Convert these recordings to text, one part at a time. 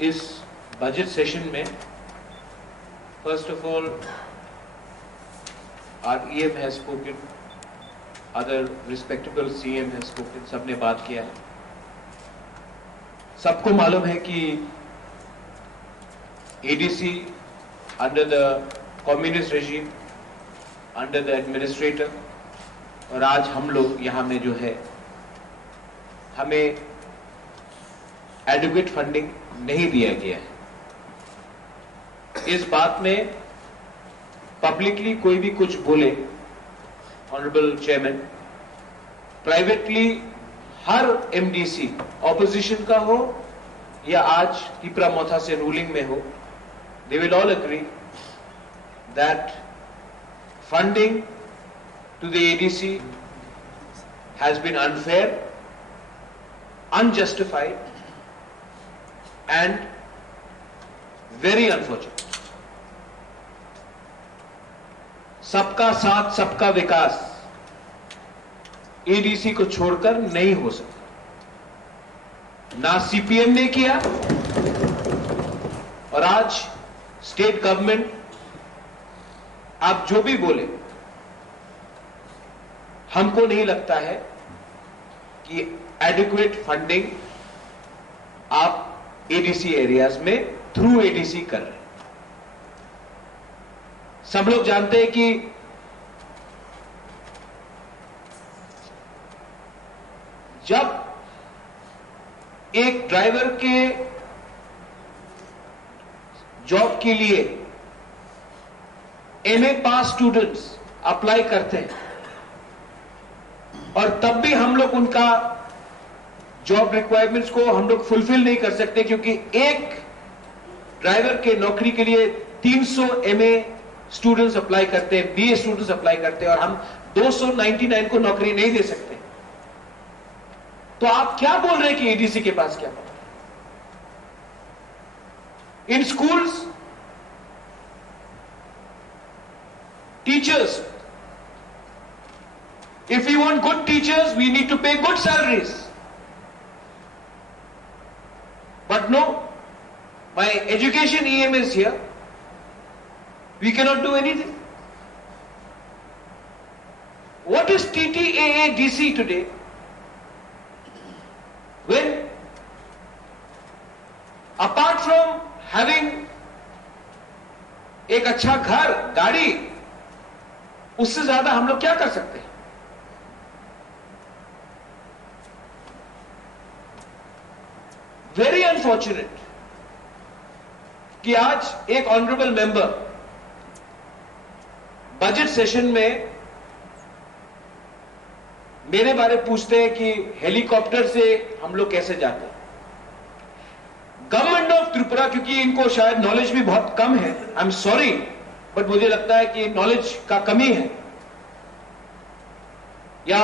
इस budget session में first of all our EM has spoken, other respectable CM has spoken, सबने बात किया है। सबको मालूम है कि ADC under the communist regime, under the administrator, और आज हम लोग यहाँ में जो है हमें adequate funding नहीं दिया गया है। इस बात में पब्लिकली कोई भी कुछ बोले, ऑनरेबल चेयरमैन, प्राइवेटली हर MDC ऑपोजिशन का हो या आज तिपरा मोथा से रूलिंग में हो, they will all agree that funding to the ADC has been unfair, unjustified and very unfortunate. सबका साथ सबका विकास ADC को छोड़कर नहीं हो सकता। ना CPM ने किया और आज स्टेट गवर्नमेंट आप जो भी बोले, हमको नहीं लगता है कि एडिक्वेट फंडिंग आप ADC एरियाज में थ्रू ADC कर रहे हैं। सब लोग जानते हैं कि जब एक ड्राइवर के जॉब के लिए MA पास स्टूडेंट्स अप्लाई करते हैं और तब भी हम लोग उनका जॉब रिक्वायरमेंट्स को हम लोग फुलफिल नहीं कर सकते, क्योंकि एक ड्राइवर के नौकरी के लिए 300 MA स्टूडेंट्स अप्लाई करते हैं, BA स्टूडेंट्स अप्लाई करते हैं और हम 299 को नौकरी नहीं दे सकते। तो आप क्या बोल रहे हैं कि ADC के पास क्या पता? इन schools teachers, if we want good teachers, we need to pay good salaries. But no, my education EM is here. We cannot do anything. What is TTAADC today? When, apart from having एक अच्छा घर, गाड़ी, उससे ज्यादा हम लोग क्या कर सकते हैं? वेरी अनफॉर्चुनेट कि आज एक ऑनरेबल मेंबर बजट सेशन में मेरे बारे पूछते हैं कि हेलीकॉप्टर से हम लोग कैसे जाते हैं। गवर्नमेंट ऑफ त्रिपुरा, क्योंकि इनको शायद नॉलेज भी बहुत कम है, आई एम सॉरी, बट मुझे लगता है कि नॉलेज का कमी है या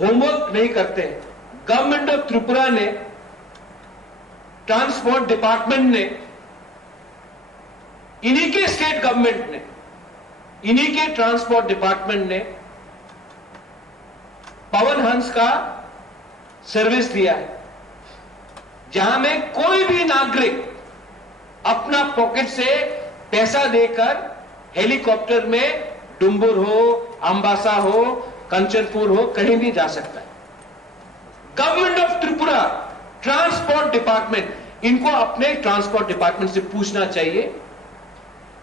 होमवर्क नहीं करते हैं। गवर्नमेंट ऑफ त्रिपुरा ने, ट्रांसपोर्ट डिपार्टमेंट ने, इन्हीं के स्टेट गवर्नमेंट ने, इन्हीं के ट्रांसपोर्ट डिपार्टमेंट ने पवन हंस का सर्विस दिया है, जहां में कोई भी नागरिक अपना पॉकेट से पैसा देकर हेलीकॉप्टर में डुम्बुर हो, अंबासा हो, कंचनपुर हो, कहीं भी जा सकता है। Government of Tripura transport department, इनको अपने ट्रांसपोर्ट डिपार्टमेंट से पूछना चाहिए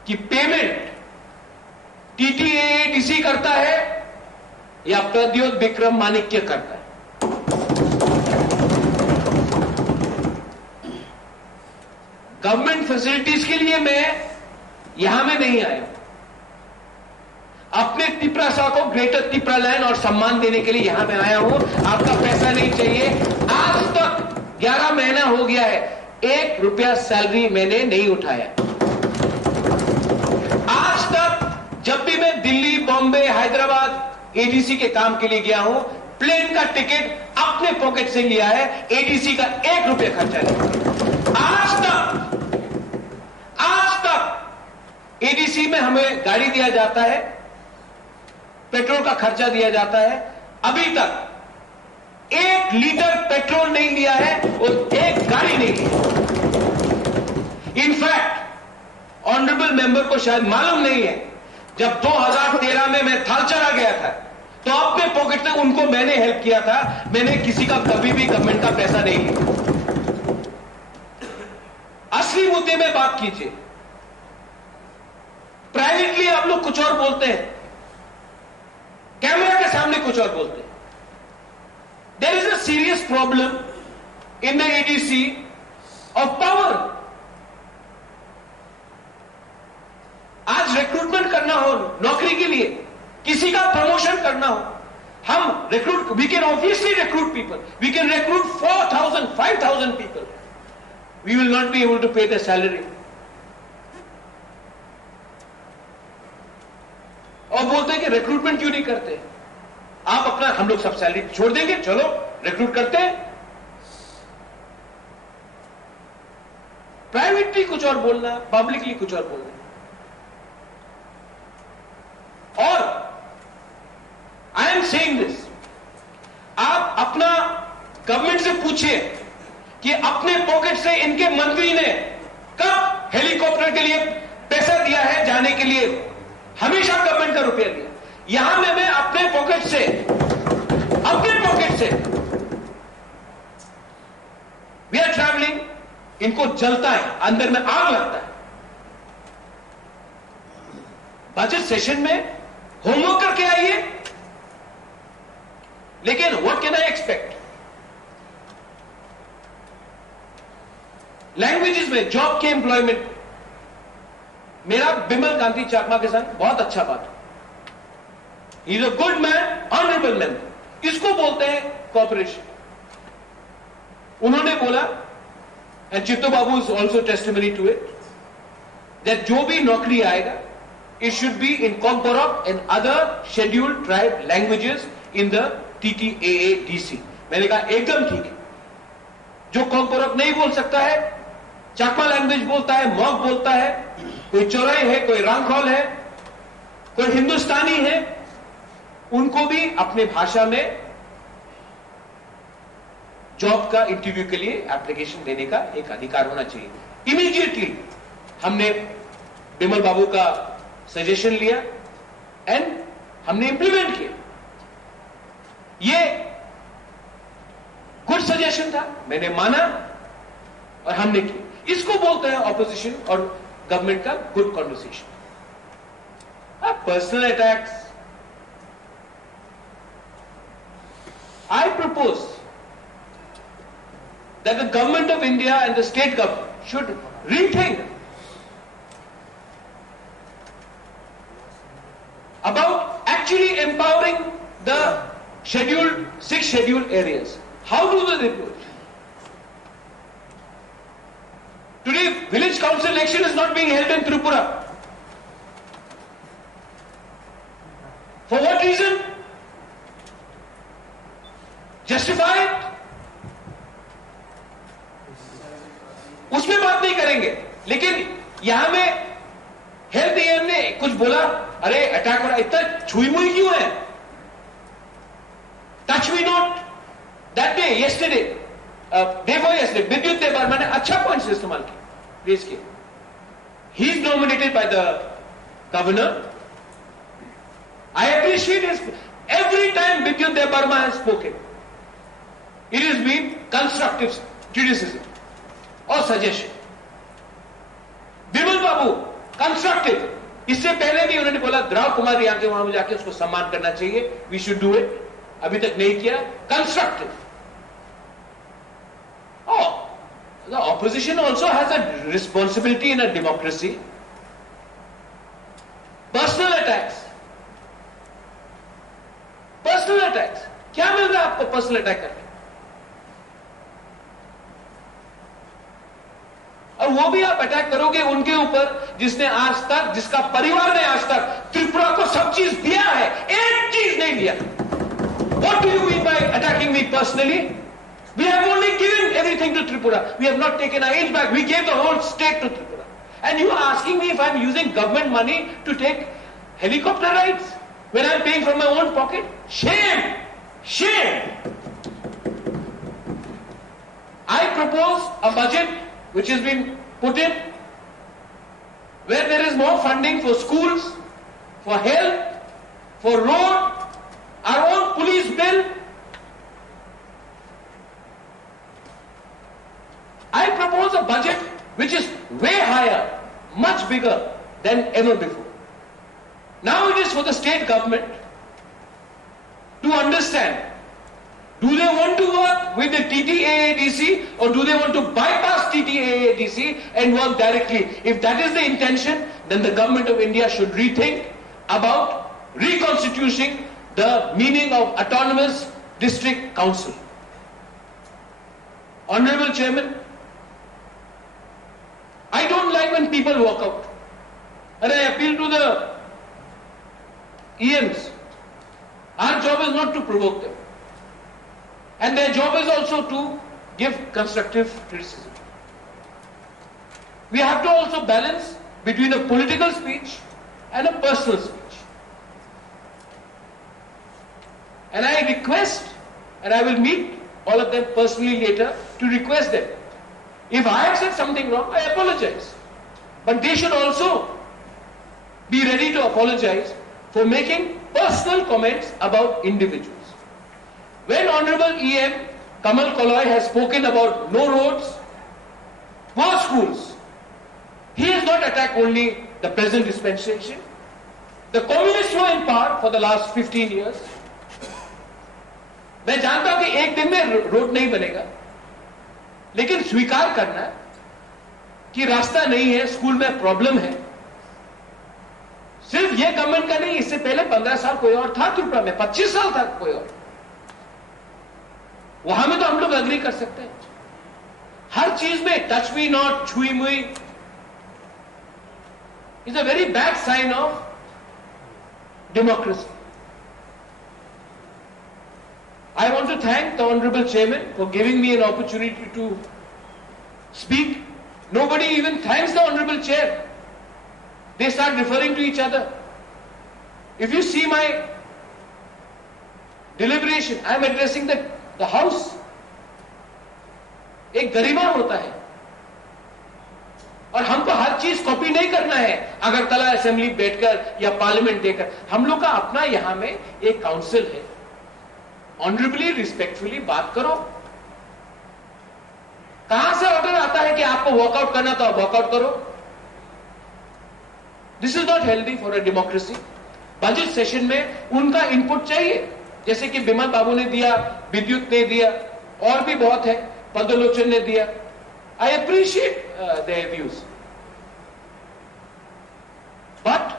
कि पेमेंट TTAADC करता है या प्रद्योत विक्रम माणिक्य करता है। गवर्नमेंट फैसिलिटीज के लिए मैं यहां में नहीं आया हूं, अपने तिपरासा को ग्रेटर तिपरा लैंड और सम्मान देने के लिए यहां में आया हूं। आपका पैसा नहीं चाहिए। आज तक 11 महीना हो गया है, 1 रुपया सैलरी मैंने नहीं उठाया। आज तक जब भी मैं दिल्ली, बॉम्बे, हैदराबाद ADC के काम के लिए गया हूं, प्लेन का टिकट अपने पॉकेट से लिया है, ADC का 1 रुपया खर्चा नहीं। आज तक ADC में हमें गाड़ी दिया जाता है, पेट्रोल का खर्चा दिया जाता है। अभी तक 1 लीटर पेट्रोल नहीं लिया है और 1 गाड़ी नहीं ली। इनफैक्ट ऑनरेबल मेंबर को शायद मालूम नहीं है, जब 2013 में मैं थालचरा गया था तो अपने पॉकेट से उनको मैंने हेल्प किया था। मैंने किसी का कभी भी गवर्नमेंट का पैसा नहीं लिया। असली मुद्दे में बात कीजिए। प्राइवेटली आप लोग कुछ और बोलते हैं, कैमरा के सामने कुछ और बोलते हैं। There is a serious problem in the ADC of power. आज रिक्रूटमेंट करना हो नौकरी के लिए, किसी का प्रमोशन करना हो, हम recruit, we can obviously recruit people, we can recruit 4,000, 5,000 people, we will not be able to pay the salary. और बोलते हैं कि रिक्रूटमेंट क्यों नहीं करते आप अपना, हम लोग सब सैलरी छोड़ देंगे, चलो रिक्रूट करते हैं। प्राइवेटली कुछ और बोलना, पब्लिकली कुछ और बोलना। और आई एम सेइंग दिस, आप अपना गवर्नमेंट से पूछिए कि अपने पॉकेट से इनके मंत्री ने कब हेलीकॉप्टर के लिए पैसा दिया है जाने के लिए। हमेशा गवर्नमेंट का रुपया दिया। यहां में मैं अपने पॉकेट से वी आर ट्रैवलिंग, इनको जलता है, अंदर में आग लगता है। बजट सेशन में होमवर्क करके आइए, लेकिन what can I expect. Languages में, जॉब के एम्प्लॉयमेंट, मेरा बिमल कांति चाकमा के साथ बहुत अच्छा बात है। He is a good man, honourable man. इसको बोलते हैं कॉर्पोरेशन। उन्होंने बोला, and Chitto Babu is also testimony to it, that जो भी नौकरी आएगा it should be in Komporok and other scheduled tribe languages in the TTAADC। मैंने कहा एकदम ठीक है। जो कोम्पोरक नहीं बोल सकता है, चाकमा लैंग्वेज बोलता है, मॉक बोलता है, कोई चौराई है, कोई रांखौल है, कोई हिंदुस्तानी है, उनको भी अपने भाषा में जॉब का इंटरव्यू के लिए एप्लीकेशन देने का एक अधिकार होना चाहिए। इमीडिएटली हमने बिमल बाबू का सजेशन लिया एंड हमने इंप्लीमेंट किया। ये गुड सजेशन था, मैंने माना और हमने किया। इसको बोलते हैं ऑपोजिशन और गवर्नमेंट का good conversation. Personal attacks, I propose that the government of India and the state government should rethink about actually empowering the six scheduled areas. How do they do it? Today, village council election is not being held in Tripura. For what reason? Justify it? उसमें बात नहीं करेंगे, लेकिन यहां में health am ने कुछ बोला, अरे अटैक हो रहा, इतना छुई मुई क्यों है? Touch me not. That day, yesterday, day for yesterday, विद्युत देव वर्मा ने अच्छा पॉइंट इस्तेमाल किया, रेज किया। He is nominated by the governor. I appreciate his, every time Vidyut Dev Varma has spoken, it is been constructive criticism और सजेशन। बिमल बाबू कंस्ट्रक्टिव। इससे पहले भी उन्होंने बोला द्राव कुमार यहां के वहां में जाके उसको सम्मान करना चाहिए, वी शुड डू इट, अभी तक नहीं किया। Constructive. The opposition also has a responsibility in a democracy. Personal attacks, personal attacks, क्या मिल रहा है आपको पर्सनल अटैक करके? और वो भी आप अटैक करोगे उनके ऊपर जिसने आज तक, जिसका परिवार ने आज तक त्रिपुरा को सब चीज दिया है, एक चीज नहीं दिया। What do you mean by attacking me personally? We have only given everything to Tripura. We have not taken an inch back. We gave the whole state to Tripura. And you are asking me if I am using government money to take helicopter rides when I am paying from my own pocket? Shame! Shame! propose a budget which has been put in where there is more funding for schools, for health, for road, our own police bill. I propose a budget which is way higher, much bigger than ever before. Now it is for the state government to understand, do they want to work with the TTAADC or do they want to bypass TTAADC and work directly? If that is the intention, then the government of India should rethink about reconstituting the meaning of autonomous district council. Honorable Chairman, I don't like when people walk out. And I appeal to the EMs. Our job is not to provoke them. And their job is also to give constructive criticism. We have to also balance between a political speech and a personal speech. And I request, and I will meet all of them personally later to request them. If I have said something wrong, I apologize. But they should also be ready to apologize for making personal comments about individuals. When Honorable EM Kamal Koloi has spoken about no roads, poor schools, he has not attacked only the present dispensation. The communists were in power for the last 15 years. मैं जानता हूं कि एक दिन में रोड नहीं बनेगा, लेकिन स्वीकार करना कि रास्ता नहीं है, स्कूल में प्रॉब्लम है। सिर्फ ये गवर्नमेंट का नहीं, इससे पहले 15 साल कोई और था त्रिपुरा में, 25 साल तक कोई और। वहां में तो हम लोग अग्री कर सकते हैं। हर चीज में टच मी नॉट, छुई मुई is a very bad sign of democracy. I want to thank the Honorable Chairman for giving me an opportunity to speak. Nobody even thanks the Honorable Chair. They start referring to each other. If you see my deliberation, I am addressing the House. एक गरिमा होता है और हमको हर चीज कॉपी नहीं करना है अगरतला असेंबली बैठकर या पार्लियामेंट देकर। हम लोग का अपना यहां में एक काउंसिल है, ऑनरेबली रिस्पेक्टफुली बात करो। कहां से ऑर्डर आता है कि आपको वॉकआउट करना तो आप वॉकआउट करो? This is not healthy for a democracy. Budget session में उनका इनपुट चाहिए, जैसे कि बिमल बाबू ने दिया, विद्युत ने दिया, और भी बहुत है, पद्मलोचन ने दिया। I appreciate their views, but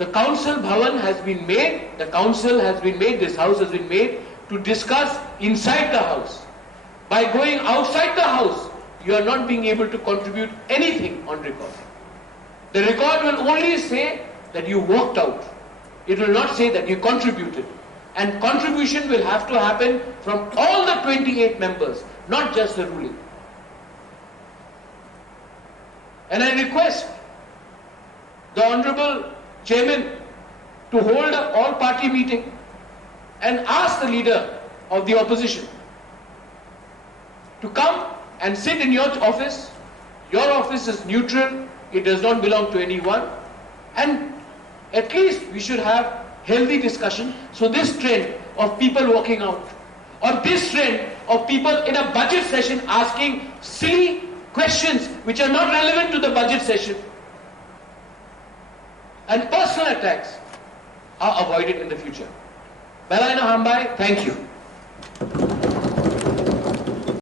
the council bhavan has been made, the council has been made, this house has been made to discuss inside the house. By going outside the house, you are not being able to contribute anything on record. The record will only say that you walked out. It will not say that you contributed. And contribution will have to happen from all the 28 members, not just the ruling. And I request the Honorable Chairman to hold an all-party meeting and ask the leader of the opposition to come and sit in your office. Your office is neutral, it does not belong to anyone, and at least we should have healthy discussion. So this trend of people walking out, or this trend of people in a budget session asking silly questions which are not relevant to the budget session, and personal attacks are avoided in the future. Balaina Hambai, thank you.